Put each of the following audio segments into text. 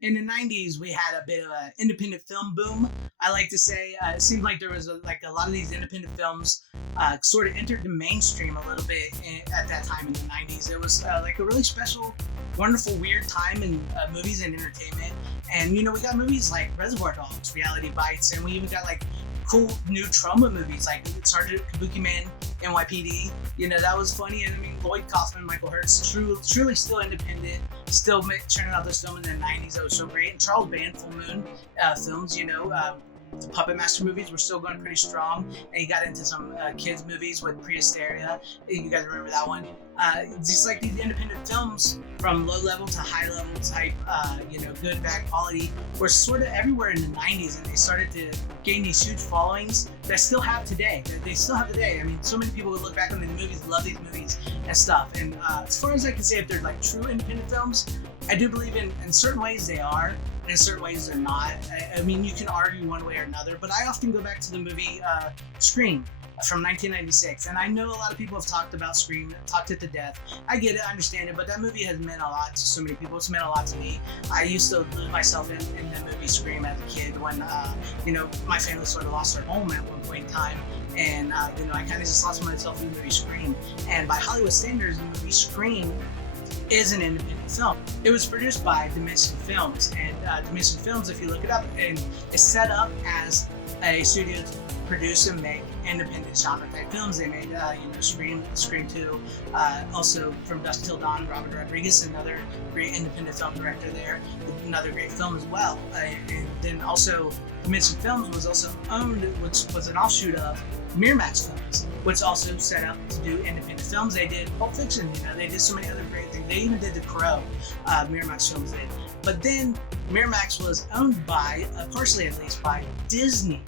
in the 90s, we had a bit of an independent film boom. I like to say it seemed like there was like a lot of these independent films sort of entered the mainstream a little bit at that time in the 90s. It was like a really special, wonderful, weird time in movies and entertainment. And you know, we got movies like Reservoir Dogs, Reality Bites, and we even got like cool new trauma movies like Sergeant Kabuki Man, NYPD. You know, that was funny. And I mean, Lloyd Kaufman, Michael Hurt's truly still independent, still churning out this film in the 90s that was so great. And Charles Band, Full Moon films, you know, the Puppet Master movies were still going pretty strong. And he got into some kids movies with Prehysteria. You guys remember that one? Just like these independent films from low level to high level type, you know, good, bad quality were sort of everywhere in the 90s, and they started to gain these huge followings that I still have today. They still have today. I mean, so many people would look back on these movies, love these movies and stuff. And as far as I can say, if they're like true independent films, I do believe in certain ways they are, and in certain ways they're not. I mean, you can argue one way or another, but I often go back to the movie Scream from 1996. And I know a lot of people have talked about Scream, talked it to death. I get it, I understand it, but that movie has meant a lot to so many people. It's meant a lot to me. I used to live myself in the movie Scream as a kid when, you know, my family sort of lost their home at one point in time. And, you know, I kind of just lost myself in the movie Scream. And by Hollywood standards, the movie Scream is an independent film. It was produced by Dimension Films, and Dimension Films, if you look it up, and it's set up as a studio to produce and make independent genre type films. They made, you know, Scream 2, also From Dusk Till Dawn, Robert Rodriguez, another great independent film director there, another great film as well. And then also Dimension Films was also owned, which was an offshoot of Miramax Films, which also set up to do independent films. They did Pulp Fiction, you know, they did so many other great things. They even did The Crow, Miramax Films did. But then Miramax was owned by, partially at least, by Disney.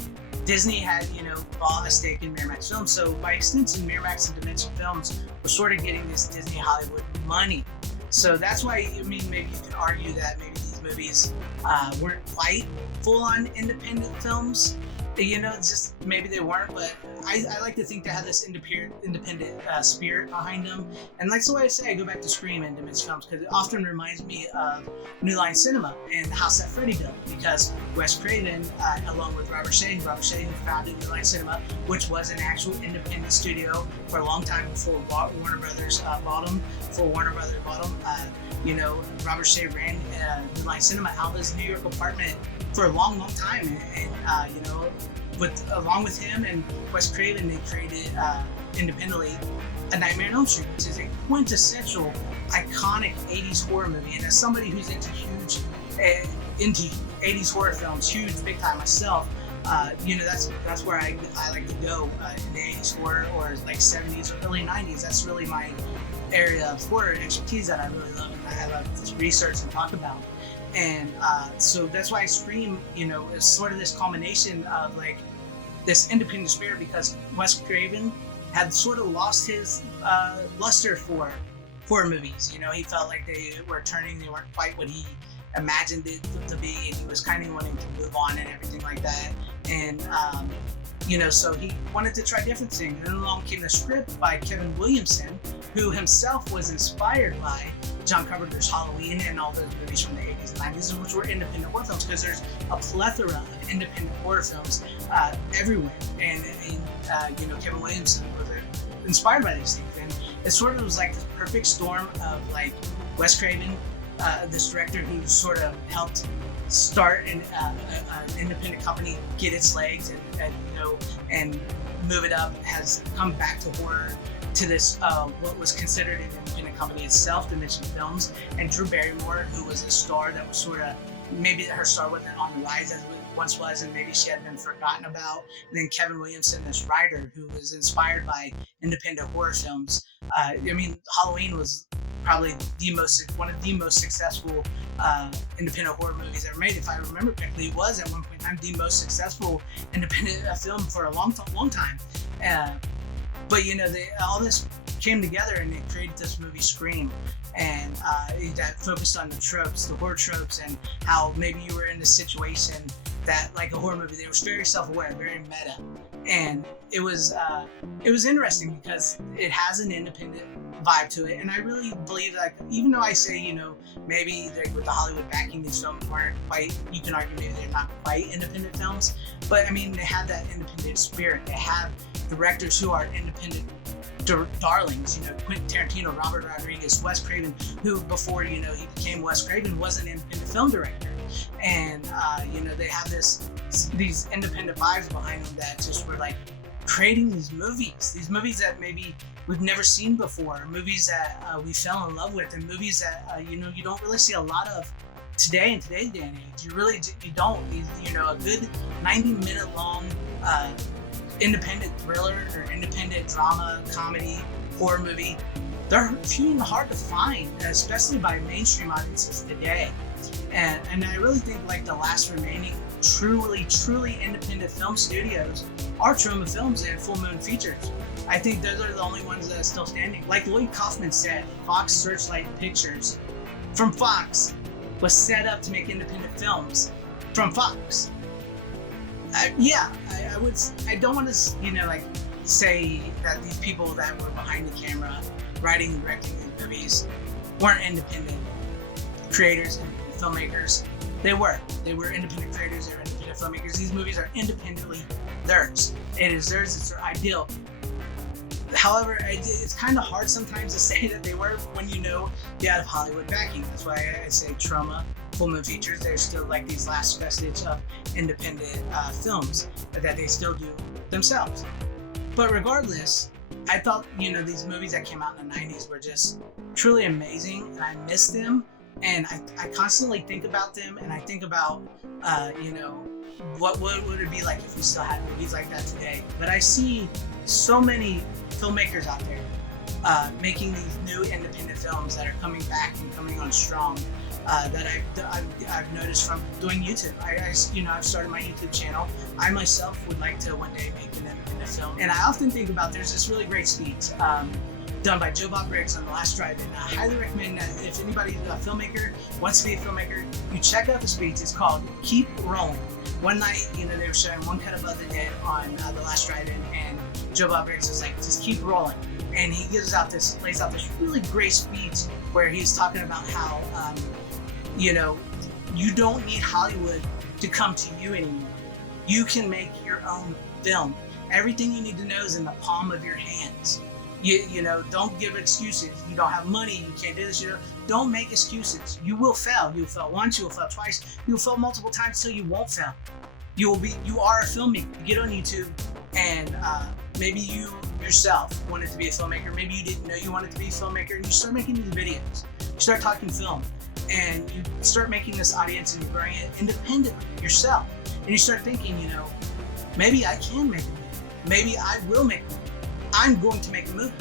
Disney had, you know, bought a stake in Miramax Films, so by extension, Miramax and Dimension Films were sort of getting this Disney Hollywood money. So that's why, I mean, maybe you could argue that maybe these movies weren't quite full-on independent films. You know, it's just maybe they weren't, but I like to think they had this independent spirit behind them. And like the way I say, I go back to Scream and Dimension Films because it often reminds me of New Line Cinema and the house that Freddy built, because Wes Craven, along with Robert Shea who founded New Line Cinema, which was an actual independent studio for a long time before Warner Brothers bought them. You know, Robert Shea ran New Line Cinema out of his New York apartment for a long, long time, and you know, along with him and Wes Craven, they created independently A Nightmare on Elm Street, which is a quintessential, iconic '80s horror movie. And as somebody who's into 80s horror films, huge, big time myself, you know, that's where I like to go in the 80s horror, or like 70s or early 90s. That's really my area of horror expertise that I really love, and I love to research and talk about. And so that's why Scream, you know, is sort of this culmination of like this independent spirit, because Wes Craven had sort of lost his luster for horror movies. You know, he felt like they weren't quite what he imagined it to be, and he was kind of wanting to move on and everything like that. And you know, so he wanted to try different things. And then along came the script by Kevin Williamson, who himself was inspired by John Carpenter's Halloween and all those movies from the 80s and 90s, which were independent horror films, because there's a plethora of independent horror films everywhere. And you know, Kevin Williamson was inspired by these things. And it sort of was like this perfect storm of like Wes Craven, this director who sort of helped start an independent company get its legs and you know, and move it up, has come back to horror, to this what was considered an independent company itself, Dimension Films, and Drew Barrymore, who was a star that was sort of, maybe her star wasn't on the rise as it once was, and maybe she had been forgotten about. And then Kevin Williamson, this writer who was inspired by independent horror films. I mean, Halloween was probably one of the most successful independent horror movies ever made. If I remember correctly, it was at one point in time the most successful independent film for a long time. But you know, all this came together and they created this movie Scream, and that focused on the tropes, the horror tropes, and how maybe you were in a situation that, like a horror movie, they were very self-aware, very meta, And it was interesting because it has an independent vibe to it, and I really believe, like, even though I say, you know, maybe with the Hollywood backing, these films weren't quite, you can argue maybe they're not quite independent films, but I mean, they have that independent spirit. They have directors who are independent darlings, you know, Quentin Tarantino, Robert Rodriguez, Wes Craven, who before, you know, he became Wes Craven, was an independent film director. And you know, they have these independent vibes behind them that just were like creating these movies that maybe we've never seen before, movies that we fell in love with, and movies that you know, you don't really see a lot of today in today's day and age. You don't. You know, a good 90-minute long independent thriller or independent drama, comedy, horror movie, they're few and hard to find, especially by mainstream audiences today. And I really think like the last remaining truly independent film studios are Troma Films and Full Moon Features. I think those are the only ones that are still standing. Like Lloyd Kaufman said, Fox Searchlight Pictures from Fox was set up to make independent films from Fox. I don't want to, you know, like say that these people that were behind the camera writing and directing these movies weren't independent creators and filmmakers. They were independent creators, they were independent filmmakers. These movies are independently theirs. It is theirs, it's their ideal. However, it's kind of hard sometimes to say that they were when you know the out of Hollywood backing. That's why I say Troma, Full Moon Features, they're still like these last vestige of independent films that they still do themselves. But regardless, I thought, you know, these movies that came out in the 90s were just truly amazing, and I miss them. And I constantly think about them, and I think about, you know, what would it be like if we still had movies like that today. But I see so many filmmakers out there making these new independent films that are coming back and coming on strong, that I've noticed from doing YouTube. I've started my YouTube channel. I myself would like to one day make an independent film. And I often think about, there's this really great speech done by Joe Bob Briggs on The Last Drive-In. I highly recommend that if anybody's a filmmaker, wants to be a filmmaker, you check out the speech. It's called Keep Rolling. One night, you know, they were showing One Cut Above the Dead on The Last Drive-In, and Joe Bob Briggs was like, just keep rolling. And he lays out this really great speech where he's talking about how, you know, you don't need Hollywood to come to you anymore. You can make your own film. Everything you need to know is in the palm of your hands. You know, don't give excuses. You don't have money, you can't do this, you know. Don't make excuses. You will fail. You'll fail once, you'll fail twice, you'll fail multiple times till you won't fail. You are a filmmaker. You get on YouTube, and maybe you yourself wanted to be a filmmaker. Maybe you didn't know you wanted to be a filmmaker, and you start making these videos. You start talking film, and you start making this audience, and you're growing it independently yourself. And you start thinking, you know, maybe I can make a movie. Maybe I will make a movie. I'm going to make a movie.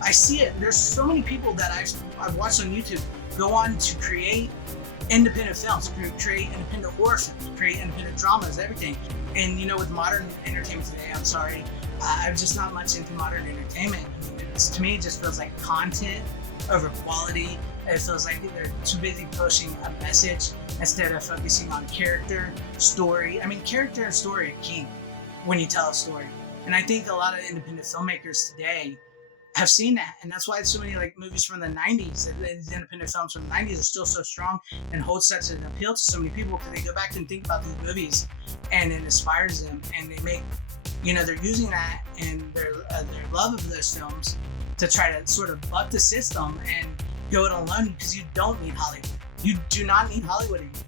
I see it. There's so many people that I've watched on YouTube go on to create independent films, create independent horror films, create independent dramas, everything. And you know, with modern entertainment today, I'm sorry, I'm just not much into modern entertainment. I mean, to me, it just feels like content over quality. It feels like they're too busy pushing a message instead of focusing on character, story. I mean, character and story are king when you tell a story. And I think a lot of independent filmmakers today have seen that. And that's why so many like movies from the 90s, these independent films from the 90s are still so strong and hold such an appeal to so many people, because they go back and think about these movies and it inspires them. And they make, you know, they're using that and their love of those films to try to sort of buck the system and go it alone, because you don't need Hollywood. You do not need Hollywood anymore.